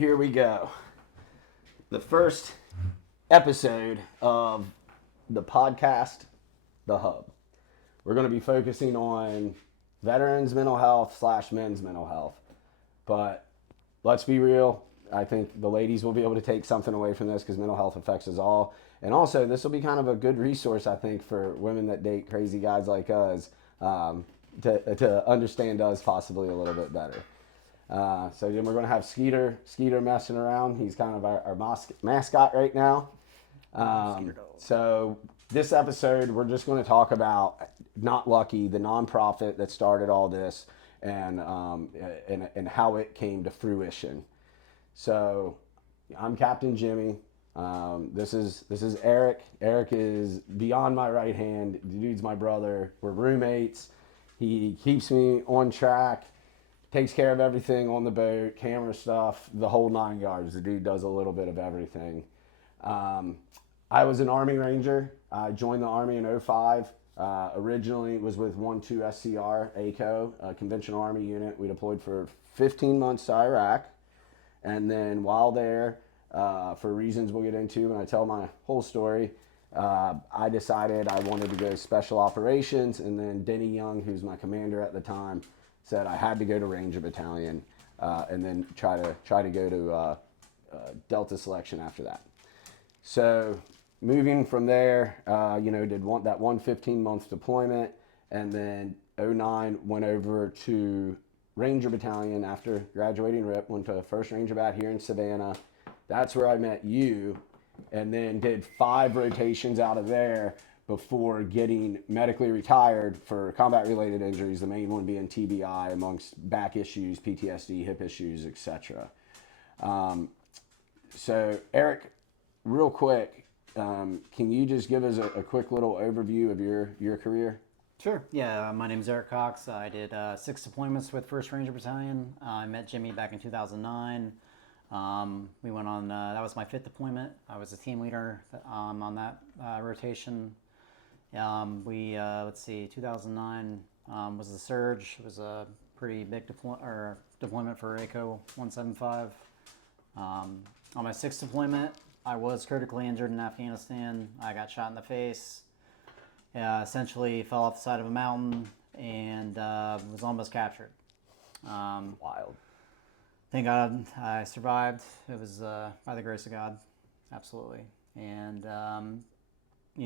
here we go. The first episode of the podcast, The Hub. We're going to be focusing on veterans' mental health / men's mental health. But let's be real. I think the ladies will be able to take something away from this because mental health affects us all. And also, this will be kind of a good resource, I think, for women that date crazy guys like us to understand us possibly a little bit better. So then we're going to have Skeeter messing around. He's kind of our mascot right now. So this episode, we're just going to talk about Not Lucky, the nonprofit that started all this, and how it came to fruition. So I'm Captain Jimmy. This is Eric. Eric is beyond my right hand. The dude's my brother. We're roommates. He keeps me on track. Takes care of everything on the boat, camera stuff, the whole 9 yards. The dude does a little bit of everything. I was an Army Ranger. I joined the Army in 2005. Originally was with 1-2 SCR, ACO, a conventional Army unit. We deployed for 15 months to Iraq. And then while there, for reasons we'll get into when I tell my whole story, I decided I wanted to go special operations. And then Denny Young, who's my commander at the time, said I had to go to Ranger Battalion and then try to go to Delta Selection after that. So moving from there, did that 15-month deployment, and then 2009 went over to Ranger Battalion after graduating RIP, went to 1st Ranger Bat here in Savannah. That's where I met you, and then did 5 rotations out of there before getting medically retired for combat-related injuries, the main one being TBI, amongst back issues, PTSD, hip issues, etc. So, Eric, real quick, can you just give us a quick little overview of your career? Sure. Yeah, my name is Eric Cox. I did 6 deployments with 1st Ranger Battalion. I met Jimmy back in 2009. We went on, that was my 5th deployment. I was a team leader on that rotation. 2009 was the surge. It was a pretty big deployment for ACO 175. On my 6th deployment, I was critically injured in Afghanistan. I got shot in the face. Essentially fell off the side of a mountain and was almost captured. Wild. Thank God I survived. It was by the grace of God, absolutely. And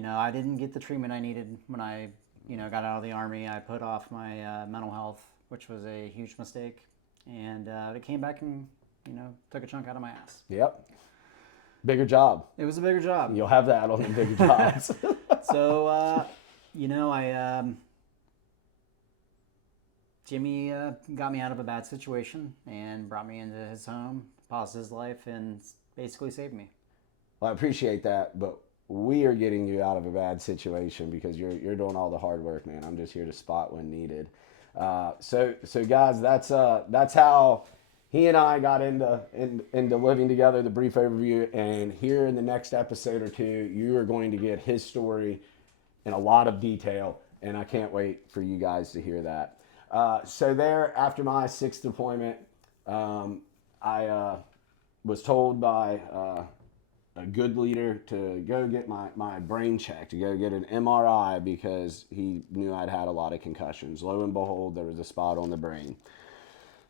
I didn't get the treatment I needed when I, got out of the Army. I put off my mental health, which was a huge mistake. And it came back and, took a chunk out of my ass. Yep. Bigger job. It was a bigger job. You'll have that on the bigger jobs. So, Jimmy got me out of a bad situation and brought me into his home, paused his life, and basically saved me. Well, I appreciate that, but we are getting you out of a bad situation because you're doing all the hard work, man. I'm just here to spot when needed. So guys, that's how he and I got into living together. The brief overview, and here in the next episode or two, you are going to get his story in a lot of detail, and I can't wait for you guys to hear that. So there, after my 6th deployment, I was told by a good leader to go get my brain checked, to go get an MRI because he knew I'd had a lot of concussions. Lo and behold, there was a spot on the brain.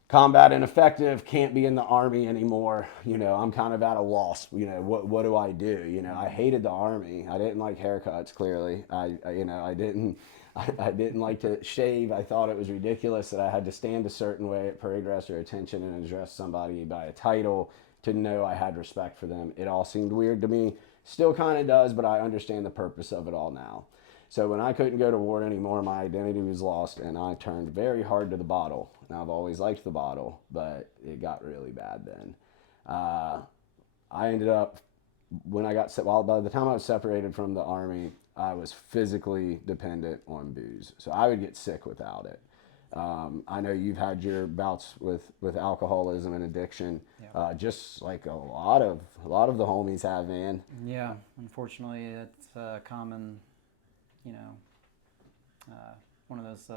Combat ineffective, can't be in the Army anymore. I'm kind of at a loss. What do I do? I hated the Army. I didn't like haircuts, clearly. I didn't like to shave. I thought it was ridiculous that I had to stand a certain way at parade dress or attention and address somebody by a title to know I had respect for them. It all seemed weird to me. Still kind of does, but I understand the purpose of it all now. So when I couldn't go to war anymore, my identity was lost, and I turned very hard to the bottle. And I've always liked the bottle, but it got really bad then. I ended up, by the time I was separated from the Army, I was physically dependent on booze. So I would get sick without it. I know you've had your bouts with alcoholism and addiction, just like a lot of the homies have, man. Yeah, unfortunately, it's common. One of those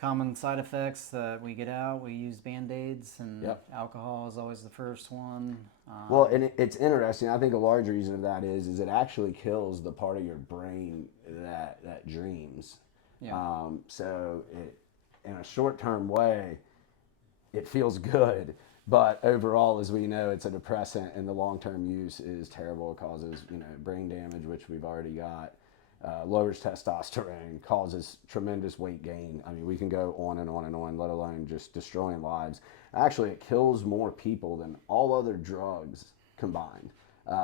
common side effects that we get out, we use Band-Aids, and Yep. alcohol is always the first one. Well, and it's interesting. I think a large reason of that is it actually kills the part of your brain that dreams. Yeah. So it, in a short-term way, it feels good, but overall, as we know, it's a depressant, and the long-term use is terrible. It causes, brain damage, which we've already got. Lowers testosterone, causes tremendous weight gain. I mean, we can go on and on and on, let alone just destroying lives. Actually, it kills more people than all other drugs combined,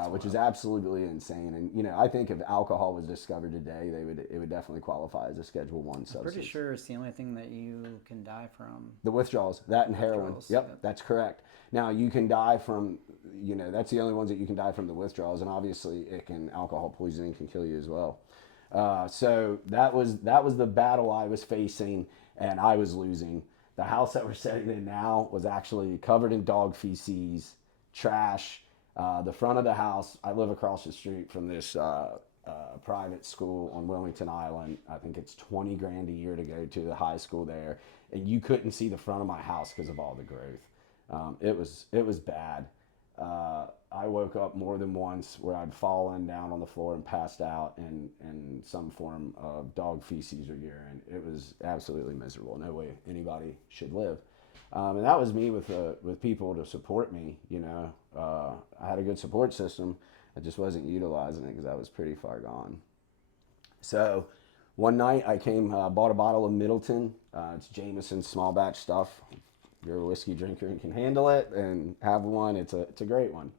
which is absolutely insane. And I think if alcohol was discovered today, it would definitely qualify as a Schedule 1 substance. Pretty sure it's the only thing that you can die from. The withdrawals, that and heroin. Yep, that's correct. Now you can die from, that's the only ones that you can die from, the withdrawals, and obviously alcohol poisoning can kill you as well. So that was the battle I was facing, and I was losing. The house that we're sitting in now was actually covered in dog feces, trash. The front of the house, I live across the street from this private school on Wilmington Island. I think it's $20,000 a year to go to the high school there, and you couldn't see the front of my house because of all the growth. It was bad. I woke up more than once where I'd fallen down on the floor and passed out in some form of dog feces or urine. It was absolutely miserable. No way anybody should live. And that was me with people to support me. I had a good support system. I just wasn't utilizing it because I was pretty far gone. So one night I bought a bottle of Middleton. It's Jameson small batch stuff. If you're a whiskey drinker and can handle it and have one, it's a great one.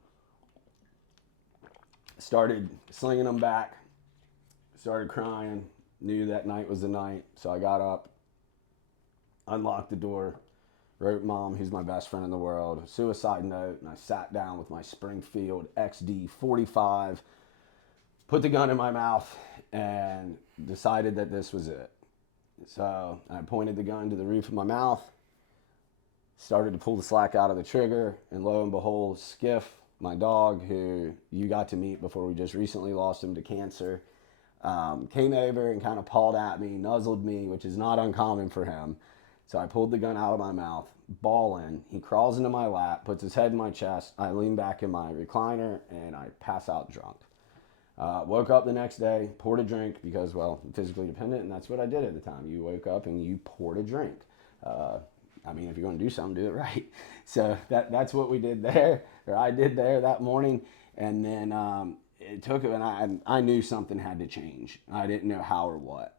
Started slinging them back, started crying, knew that night was the night, so I got up, unlocked the door, wrote Mom, who's my best friend in the world, a suicide note, and I sat down with my Springfield XD 45, put the gun in my mouth, and decided that this was it. So I pointed the gun to the roof of my mouth, started to pull the slack out of the trigger, and lo and behold, Skiff, my dog, who you got to meet before we just recently lost him to cancer, came over and kind of pawed at me, nuzzled me, which is not uncommon for him. So I pulled the gun out of my mouth, bawling. He crawls into my lap, puts his head in my chest. I lean back in my recliner, and I pass out drunk. Woke up the next day, poured a drink because, well, I'm physically dependent, and that's what I did at the time. You woke up and you poured a drink. If you're going to do something, do it right. So that's what we did there, or I did there that morning. And then it took it, and I knew something had to change. I didn't know how or what.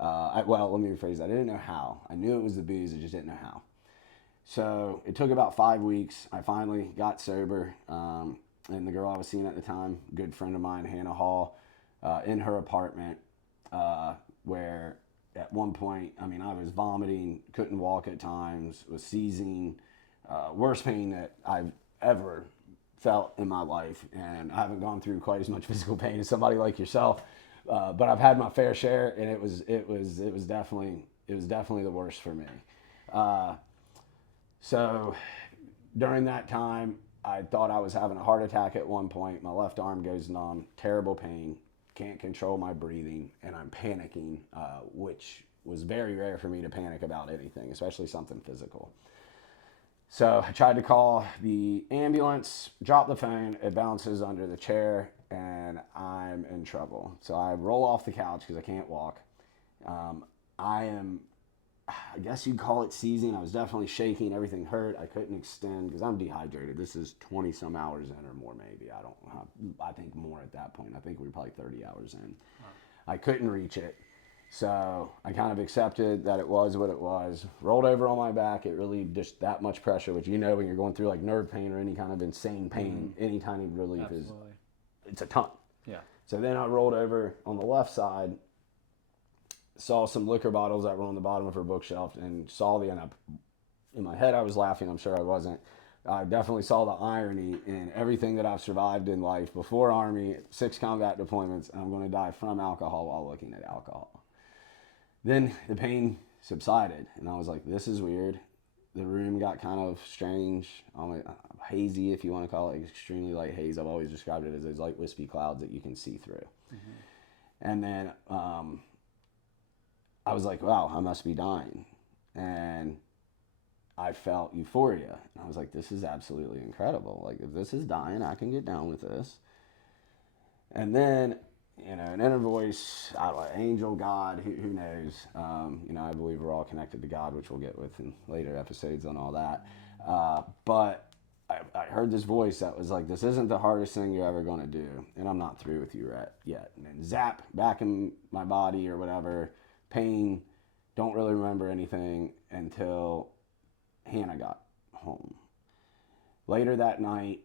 Let me rephrase that. I didn't know how. I knew it was the booze. I just didn't know how. So it took about 5 weeks. I finally got sober. And the girl I was seeing at the time, good friend of mine, Hannah Hall, in her apartment, where at one point, I was vomiting, couldn't walk at times, was seizing, worst pain that I've ever felt in my life. And I haven't gone through quite as much physical pain as somebody like yourself, but I've had my fair share, and it was definitely the worst for me. So during that time, I thought I was having a heart attack at one point. My left arm goes numb, terrible pain, can't control my breathing, and I'm panicking, which was very rare for me to panic about anything, especially something physical. So I tried to call the ambulance, drop the phone, it bounces under the chair, and I'm in trouble. So I roll off the couch because I can't walk. I guess you'd call it seizing. I was definitely shaking. Everything hurt. I couldn't extend because I'm dehydrated. This is 20 some hours in or more, maybe. I think more at that point. I think we were probably 30 hours in. Wow. I couldn't reach it. So I kind of accepted that it was what it was. Rolled over on my back. It relieved just that much pressure, which when you're going through like nerve pain or any kind of insane pain, any tiny relief it's a ton. Yeah. So then I rolled over on the left side, saw some liquor bottles that were on the bottom of her bookshelf, and in my head I was laughing. I'm sure I wasn't. I definitely saw the irony in everything that I've survived in life before Army, 6 combat deployments, and I'm going to die from alcohol while looking at alcohol. Then the pain subsided, and I was like, this is weird. The room got kind of strange, hazy, if you want to call it, extremely light haze. I've always described it as those light wispy clouds that you can see through. Mm-hmm. And then I was like, wow, I must be dying. and I felt euphoria. And I was like, this is absolutely incredible. Like, if this is dying, I can get down with this. And then, you know, an inner voice, I don't know, angel, God, who knows? You know, I believe we're all connected to God, which we'll get with in later episodes on all that. But I heard this voice that was like, this isn't the hardest thing you're ever going to do, and I'm not through with you yet. And then zap, back in my body or whatever, pain, don't really remember anything until Hannah got home. Later that night,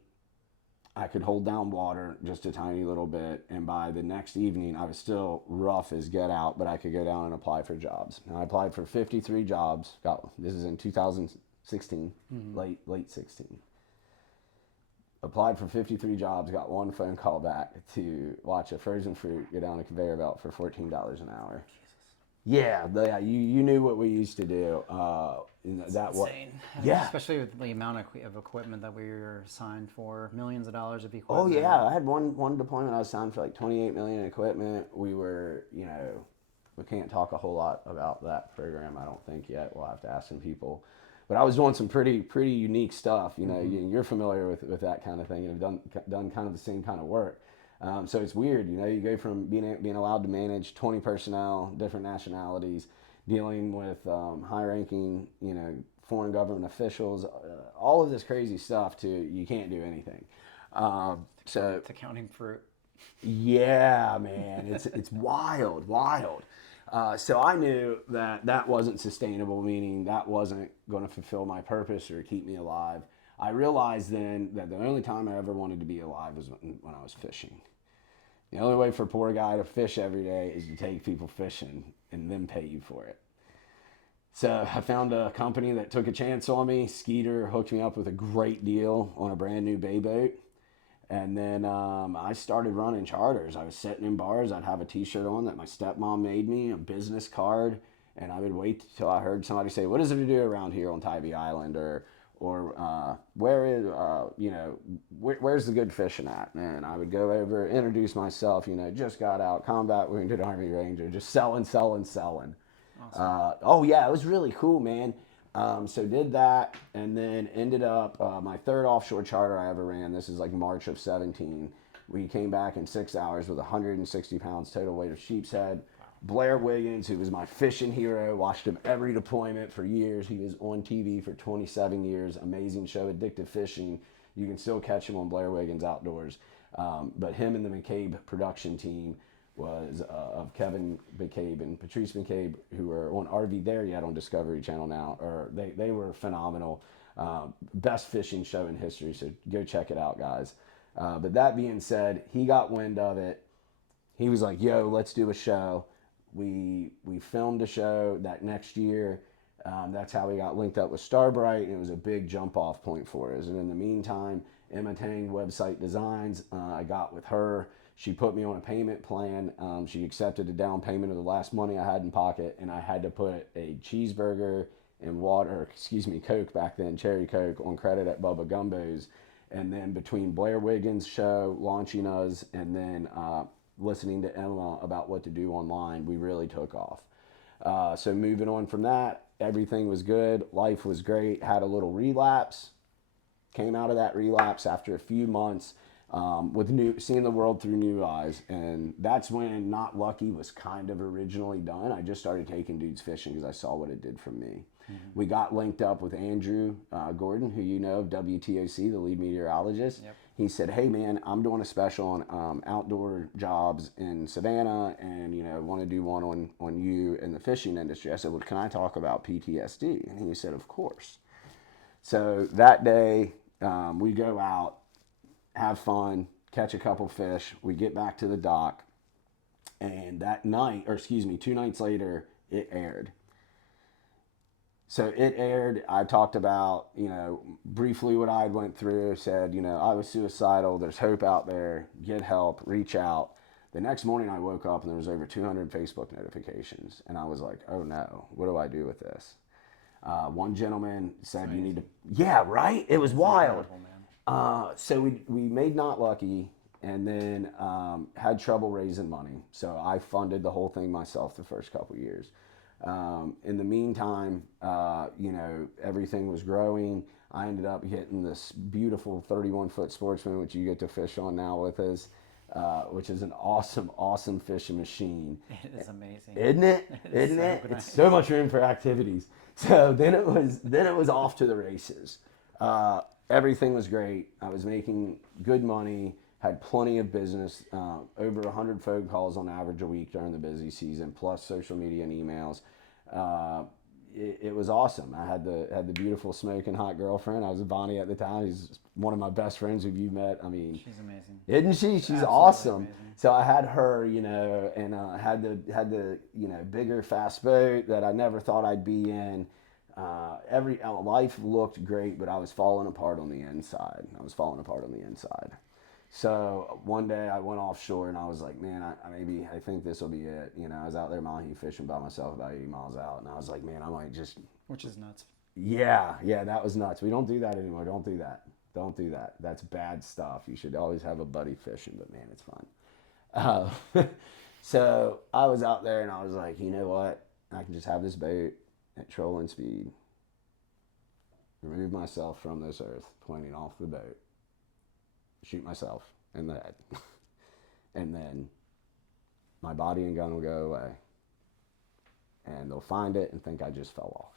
I could hold down water just a tiny little bit, and by the next evening, I was still rough as get out, but I could go down and apply for jobs. And I applied for 53 jobs. This is in 2016, late 16. Applied for 53 jobs, got one phone call back to watch a frozen fruit go down a conveyor belt for $14 an hour. Yeah, you knew what we used to do. That was insane. Yeah, Especially with the amount of equipment that we were assigned for, millions of dollars of oh equipment. yeah. I had one deployment. I was signed for like 28 million in equipment. We were, you know, we can't talk a whole lot about that program, I don't think yet. We'll have to ask some people. But I was doing some pretty unique stuff. You know, you're familiar with that kind of thing, and have done kind of the same kind of work. So it's weird, you know, you go from being allowed to manage 20 personnel, different nationalities, dealing with high-ranking, you know, foreign government officials, all of this crazy stuff to you can't do anything. So It's accounting for. yeah, man, it's wild. So I knew that wasn't sustainable, meaning that wasn't going to fulfill my purpose or keep me alive. I realized then that the only time I ever wanted to be alive was when I was fishing. The only way for a poor guy to fish every day is to take people fishing and then pay you for it. So I found a company that took a chance on me. Skeeter hooked me up with a great deal on a brand new bay boat. And then I started running charters. I was sitting in bars. I'd have a t-shirt on that my stepmom made me, a business card, and I would wait till I heard somebody say, "What is it to do around here on Tybee Island?" or where is, you know, where's the good fishing at? And I would go over, introduce myself, you know, just got out, combat wounded Army Ranger, just selling. Awesome. Oh yeah, it was really cool, man. So did that, and then ended up my third offshore charter I ever ran. This is like March of 17. We came back in 6 hours with 160 pounds total weight of sheep's head. Blair Wiggins, who was my fishing hero, watched him every deployment for years. He was on TV for 27 years. Amazing show, Addictive Fishing. You can still catch him on Blair Wiggins Outdoors. But him and the McCabe production team was of Kevin McCabe and Patrice McCabe, who are on RV There Yet on Discovery Channel now. Or they were phenomenal. Best fishing show in history, so go check it out, guys. But that being said, he got wind of it. He was like, yo, let's do a show. We filmed a show that next year. That's how we got linked up with Starbright, and it was a big jump off point for us. And in the meantime, Emma Tang Website Designs, I got with her. She put me on a payment plan. She accepted a down payment of the last money I had in pocket, and I had to put a cheeseburger and Coke back then, cherry Coke, on credit at Bubba Gumbo's. And then between Blair Wiggins' show, launching us, and then listening to Emma about what to do online, we really took off. So moving on from that, everything was good. Life was great. Had a little relapse. Came out of that relapse after a few months with seeing the world through new eyes. And that's when Not Lucky was kind of originally done. I just started taking dudes fishing because I saw what it did for me. We got linked up with Andrew Gordon, who you know, of WTOC, the lead meteorologist. Yep. He said, hey man, I'm doing a special on outdoor jobs in Savannah, and you know, want to do one on you in the fishing industry. I said, well, can I talk about PTSD? And he said, of course. So that day, we go out, have fun, catch a couple fish. We get back to the dock, and that night, or excuse me, 2 nights later, it aired. So it aired. I talked about, you know, briefly what I went through, said, you know, I was suicidal. There's hope out there. Get help. Reach out. The next morning I woke up and there was over 200 Facebook notifications. And I was like, oh no, what do I do with this? One gentleman said, you need to, yeah, right? It was wild. So we made Not Lucky, and then had trouble raising money. So I funded the whole thing myself the first couple years. In the meantime, you know, everything was growing. I ended up getting this beautiful 31-foot Sportsman, which you get to fish on now with us, which is an awesome, awesome fishing machine. It is amazing. Isn't it? It is Isn't so it? nice. It's so much room for activities. So then it was off to the races. Everything was great. I was making good money, had plenty of business, over 100 phone calls on average a week during the busy season, plus social media and emails. It was awesome. I had the beautiful smoking hot girlfriend. I was with Bonnie at the time. She's one of my best friends who you've met. I mean, She's amazing. isn't she? She's Absolutely awesome. amazing. So I had her, you know, and had the you know, bigger fast boat that I never thought I'd be in. Life looked great, but I was falling apart on the inside. So one day I went offshore and I was like, man, I think this will be it. You know, I was out there mahi fishing by myself about 80 miles out, and I was like, man, I might just. Which is nuts. Yeah, that was nuts. We don't do that anymore. Don't do that. That's bad stuff. You should always have a buddy fishing, but man, it's fun. So I was out there and I was like, you know what? I can just have this boat at trolling speed, remove myself from this earth, pointing off the boat, shoot myself in the head, and then my body and gun will go away, and they'll find it and think I just fell off.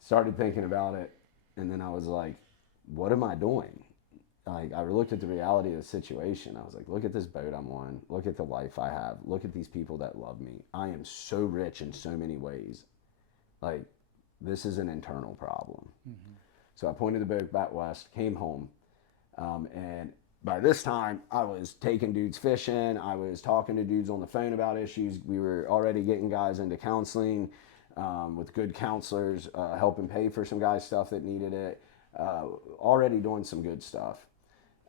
Started thinking about it, and then I was like, what am I doing? Like, I looked at the reality of the situation. I was like, look at this boat I'm on. Look at the life I have. Look at these people that love me. I am so rich in so many ways. Like, this is an internal problem. Mm-hmm. So I pointed the boat back west, came home, and by this time, I was taking dudes fishing. I was talking to dudes on the phone about issues. We were already getting guys into counseling with good counselors, helping pay for some guys' stuff that needed it. Already doing some good stuff.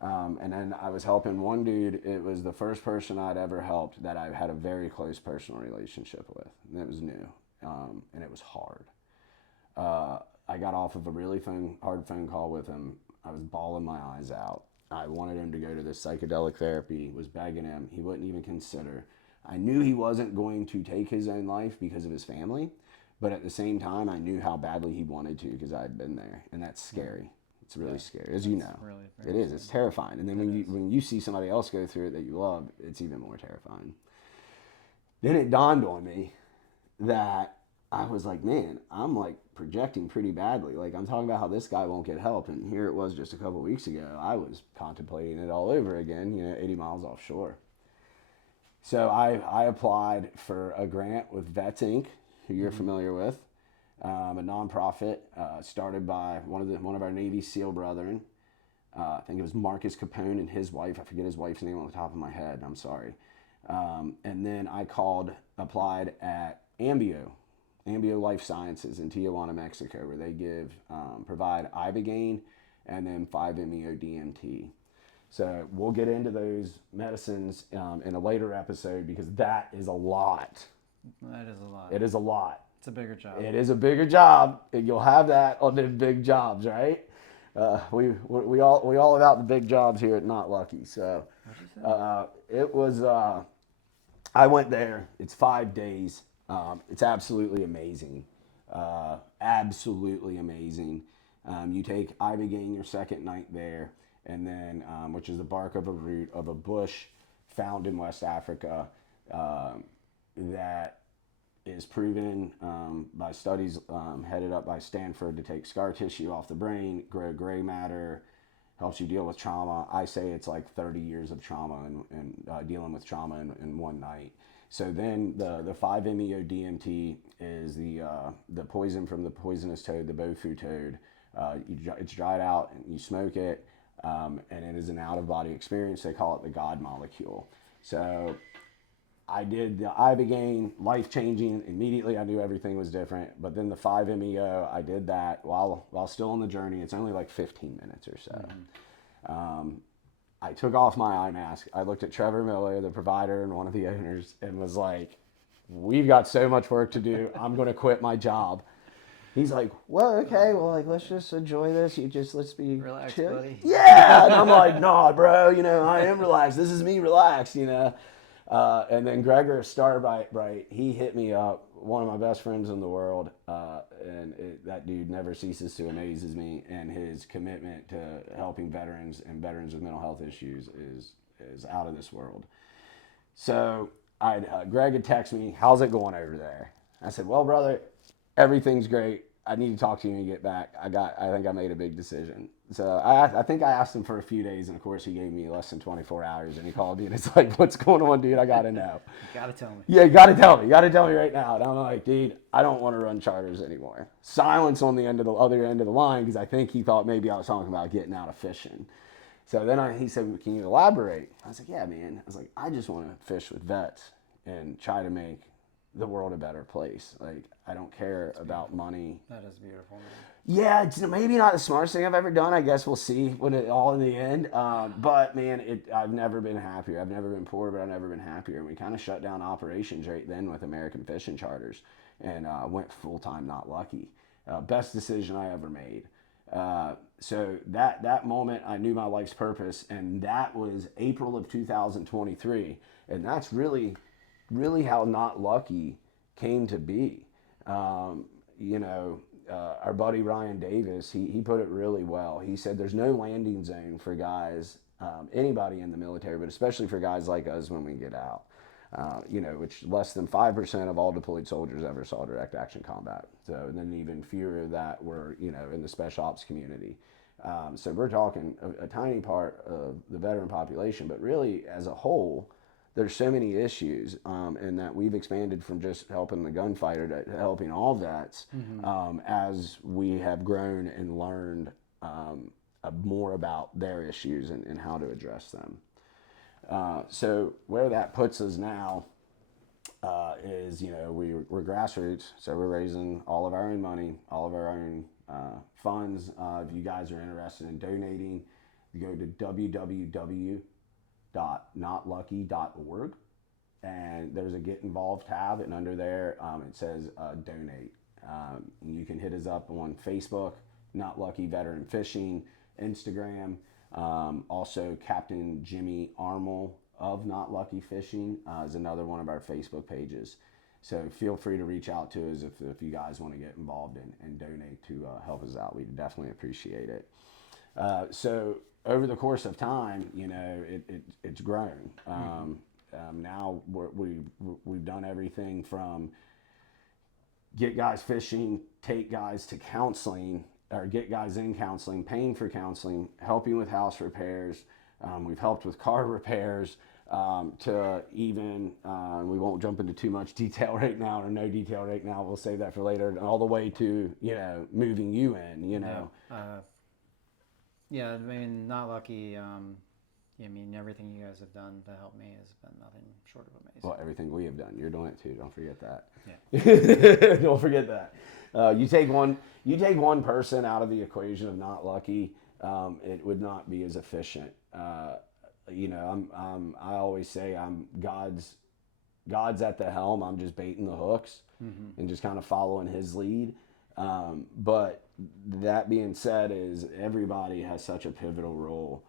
And then I was helping one dude. It was the first person I'd ever helped that I had a very close personal relationship with. And it was new. And it was hard. I got off of a really hard phone call with him. I was bawling my eyes out. I wanted him to go to this psychedelic therapy, was begging him. He wouldn't even consider. I knew he wasn't going to take his own life because of his family. But at the same time, I knew how badly he wanted to because I had been there. And that's scary. It's really scary, as you know. It is. It's terrifying. And then when you see somebody else go through it that you love, it's even more terrifying. Then it dawned on me that I was like, man, I'm like projecting pretty badly. Like, I'm talking about how this guy won't get help. And here it was just a couple of weeks ago. I was contemplating it all over again, you know, 80 miles offshore. So I applied for a grant with Vets Inc., who you're familiar with. A nonprofit started by one of our Navy SEAL brethren. I think it was Marcus Capone and his wife. I forget his wife's name on the top of my head. I'm sorry. And then I applied at Ambio Life Sciences in Tijuana, Mexico, where they provide Ibogaine and then 5-MeO DMT. So we'll get into those medicines in a later episode because that is a lot. That is a lot. It is a lot. It's a bigger job. It is a bigger job, and you'll have that on the big jobs, right? We all about the big jobs here at Not Lucky. So it was. I went there. It's 5 days. It's absolutely amazing. Absolutely amazing. You take Ibogaine your second night there, and then which is the bark of a root of a bush found in West Africa. That is proven by studies headed up by Stanford to take scar tissue off the brain, grow gray matter, helps you deal with trauma. I say it's like 30 years of trauma and dealing with trauma in one night. So then the 5-MeO DMT is the poison from the poisonous toad, the bofu toad. It's dried out and you smoke it, and it is an out-of-body experience. They call it the God molecule. So I did the Ibogaine, life-changing. Immediately, I knew everything was different. But then the 5-MeO, I did that while still on the journey. It's only like 15 minutes or so. Mm-hmm. I took off my eye mask. I looked at Trevor Miller, the provider and one of the owners, and was like, we've got so much work to do. I'm going to quit my job. He's like, well, okay, well, like, let's just enjoy this. Let's be relaxed, chill. buddy. Yeah. And I'm like, nah, bro, I am relaxed. This is me relaxed, And then Gregor Starbright, he hit me up, one of my best friends in the world, that dude never ceases to amazes me, and his commitment to helping veterans and veterans with mental health issues is out of this world. So Greg had texted me, how's it going over there? I said, well, brother, everything's great. I need to talk to you when you get back. I think I made a big decision. So I think I asked him for a few days, and of course he gave me less than 24 hours, and he called me and it's like, what's going on, dude? I got to know. You gotta tell me. Yeah, you got to tell me. You got to tell me right now. And I'm like, dude, I don't want to run charters anymore. Silence on the other end of the line, because I think he thought maybe I was talking about getting out of fishing. So then he said, can you elaborate? I was like, yeah, man. I was like, I just want to fish with vets and try to make the world a better place. Like, I don't care about money. That is beautiful, man. Yeah, it's maybe not the smartest thing I've ever done. I guess we'll see when it all in the end. But man, I've never been happier. I've never been poorer, but I've never been happier. And we kind of shut down operations right then with American Fishing Charters, and went full time Not Lucky. Best decision I ever made. So that moment, I knew my life's purpose, and that was April of 2023, and that's really how Not Lucky came to be. Our buddy Ryan Davis, he put it really well. He said there's no landing zone for guys, anybody in the military, but especially for guys like us when we get out. Which less than 5% of all deployed soldiers ever saw direct action combat. So, and then even fewer of that were, in the special ops community. So we're talking a tiny part of the veteran population, but really as a whole, there's so many issues, and that we've expanded from just helping the gunfighter to helping all vets, as we have grown and learned more about their issues and how to address them. So where that puts us now is, we're grassroots, so we're raising all of our own money, all of our own funds. If you guys are interested in donating, you go to www.notlucky.org, and there's a Get Involved tab, and under there it says donate. You can hit us up on Facebook, Not Lucky Veteran Fishing, Instagram. Also, Captain Jimmy Armel of Not Lucky Fishing is another one of our Facebook pages. So feel free to reach out to us if you guys want to get involved and donate to help us out. We'd definitely appreciate it. So over the course of time, it's grown. Now we've done everything from get guys fishing, take guys to counseling, or get guys in counseling, paying for counseling, helping with house repairs. We've helped with car repairs, to even, we won't jump into too much detail right now, or no detail right now. We'll save that for later. All the way to, moving you in, Yeah, I mean, Not Lucky. Everything you guys have done to help me has been nothing short of amazing. Well, everything we have done, you're doing it too. Don't forget that. Yeah. Don't forget that. You take one person out of the equation of Not Lucky, it would not be as efficient. I always say I'm God's at the helm. I'm just baiting the hooks and just kind of following his lead. But that being said, is everybody has such a pivotal role.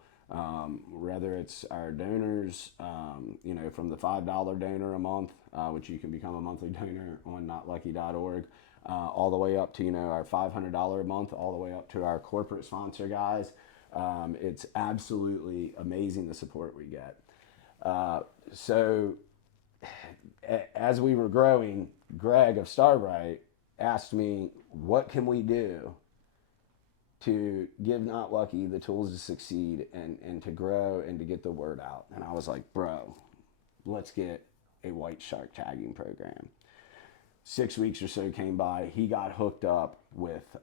Whether it's our donors, from the $5 donor a month, which you can become a monthly donor on notlucky.org, all the way up to, our $500 a month, all the way up to our corporate sponsor guys. It's absolutely amazing the support we get. So as we were growing, Greg of Starbright asked me, what can we do to give Not Lucky the tools to succeed and to grow and to get the word out? And I was like, bro, let's get a white shark tagging program. 6 weeks or so came by. He got hooked up with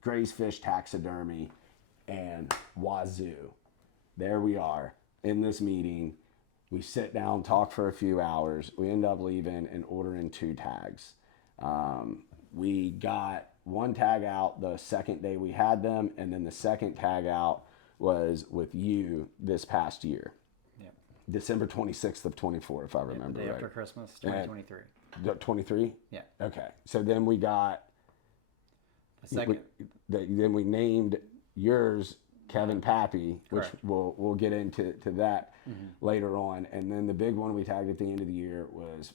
Gray's Fish Taxidermy and Wazoo. There we are in this meeting. We sit down, talk for a few hours. We end up leaving and ordering 2 tags. We got one tag out the second day we had them, and then the second tag out was with you this past year. Yeah. December 26th of 24, if I remember the day right. after Christmas, 2023. 23? Yeah. Okay. So then we got The second. then we named yours Kevin Pappy, which Correct. we'll get into that later on. And then the big one we tagged at the end of the year was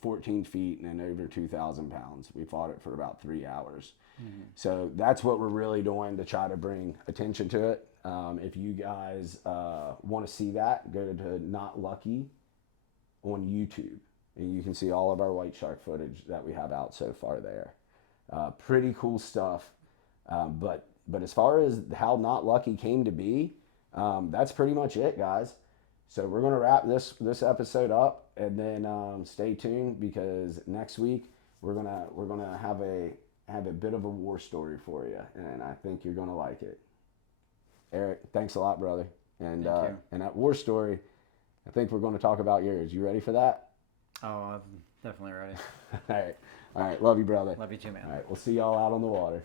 14 feet and over 2,000 pounds. We fought it for about 3 hours. So that's what we're really doing to try to bring attention to it. If you guys want to see that, go to Not Lucky on YouTube, and you can see all of our white shark footage that we have out so far there. Pretty cool stuff. But as far as how Not Lucky came to be, that's pretty much it, guys. So we're gonna wrap this episode up, and then stay tuned, because next week we're gonna have a bit of a war story for you, and I think you're gonna like it. Eric, thanks a lot, brother. And Thank you. and that war story, I think we're going to talk about yours. You ready for that? Oh, I'm definitely ready. All right. Love you, brother. Love you too, man. All right. We'll see y'all out on the water.